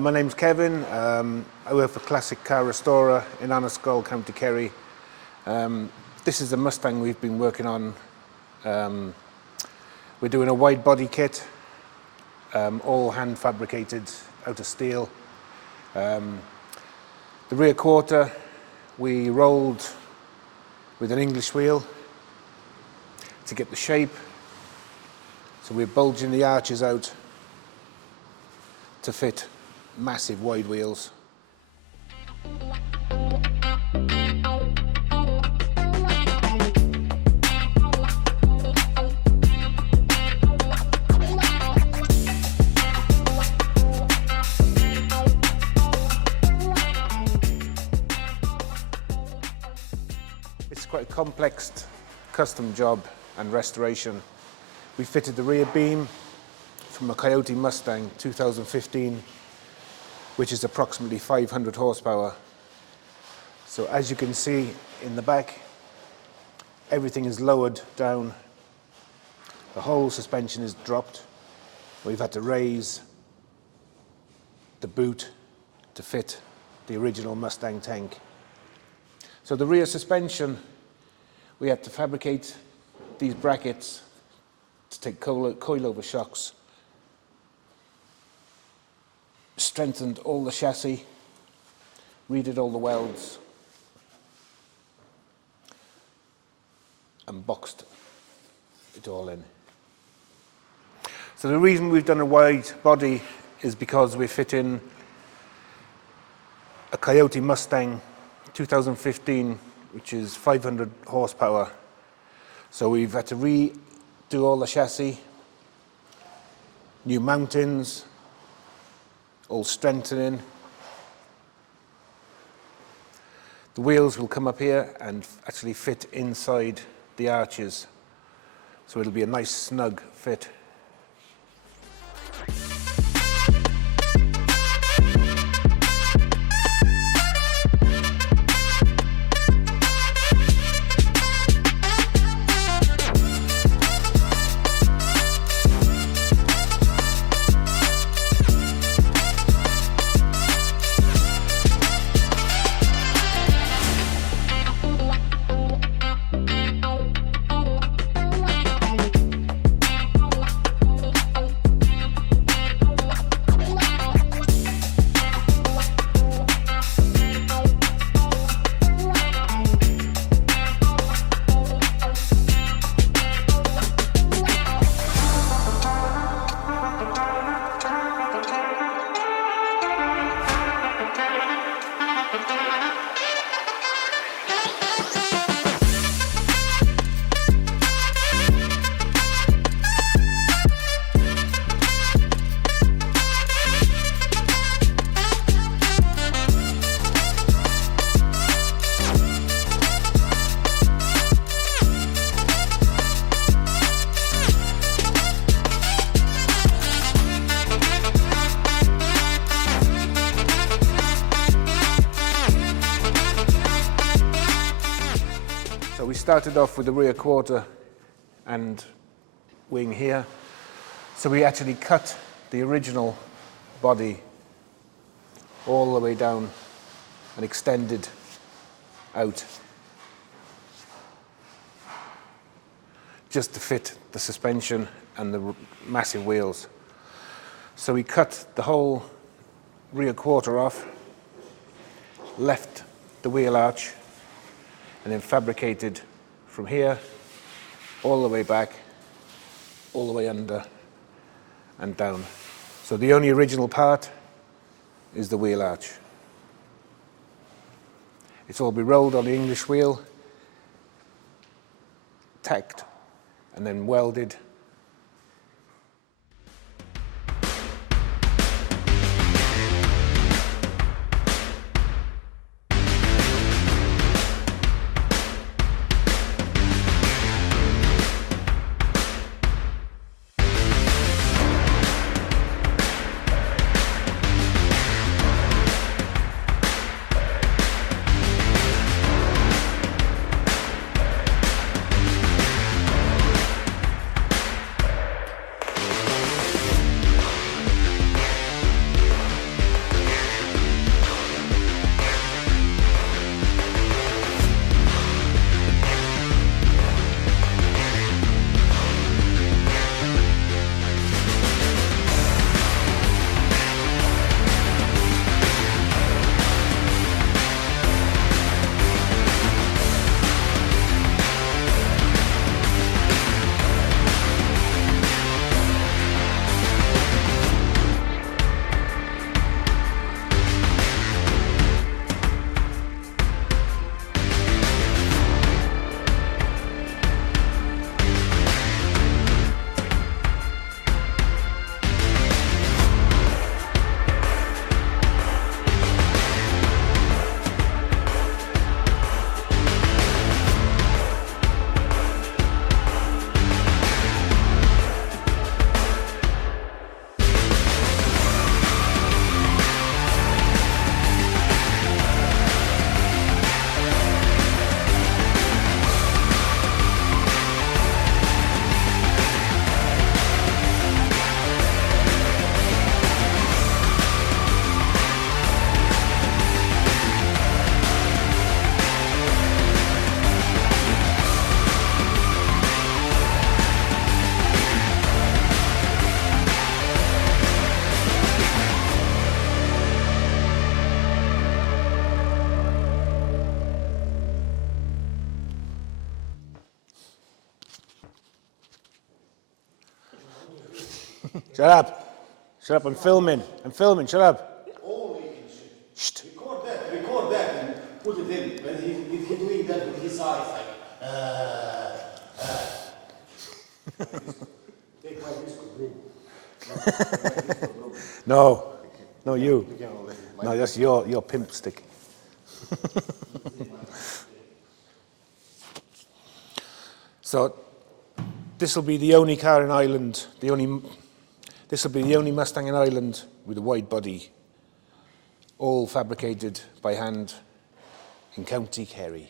My name's Kevin. I work for Classic Car Restorer in Anniskull, County Kerry. This is a Mustang we've been working on. We're doing a wide body kit, all hand fabricated out of steel. The rear quarter we rolled with an English wheel to get the shape. So we're bulging the arches out to fit massive wide wheels. It's quite a complex custom job and restoration. We fitted the rear beam from a Coyote Mustang 2015, which is approximately 500 horsepower. So as you can see in the back, everything is lowered down. The whole suspension is dropped. We've had to raise the boot to fit the original Mustang tank. So the rear suspension, we had to fabricate these brackets to take coilover shocks, strengthened all the chassis, redid all the welds, and boxed it all in. So the reason we've done a wide body is because we fit in a Coyote Mustang 2015, which is 500 horsepower. So we've had to redo all the chassis, new mountings, all strengthening. The wheels will come up here and actually fit inside the arches. So it'll be a nice snug fit. So we started off with the rear quarter and wing here. So we actually cut the original body all the way down and extended out just to fit the suspension and the massive wheels. So we cut the whole rear quarter off, left the wheel arch, and then fabricated from here all the way back, all the way under and down. So the only original part is the wheel arch. It's all be rolled on the English wheel, tacked, and then welded. Shut up. Shut up, I'm filming. I'm filming, shut up. Only in Shh. record that and put it in. When he's doing that with his eyes, like, take my disco broom. No. No, you. No, that's your pimp stick. So, this will be the only car in Ireland, this will be the only Mustang in Ireland with a wide body, all fabricated by hand in County Kerry.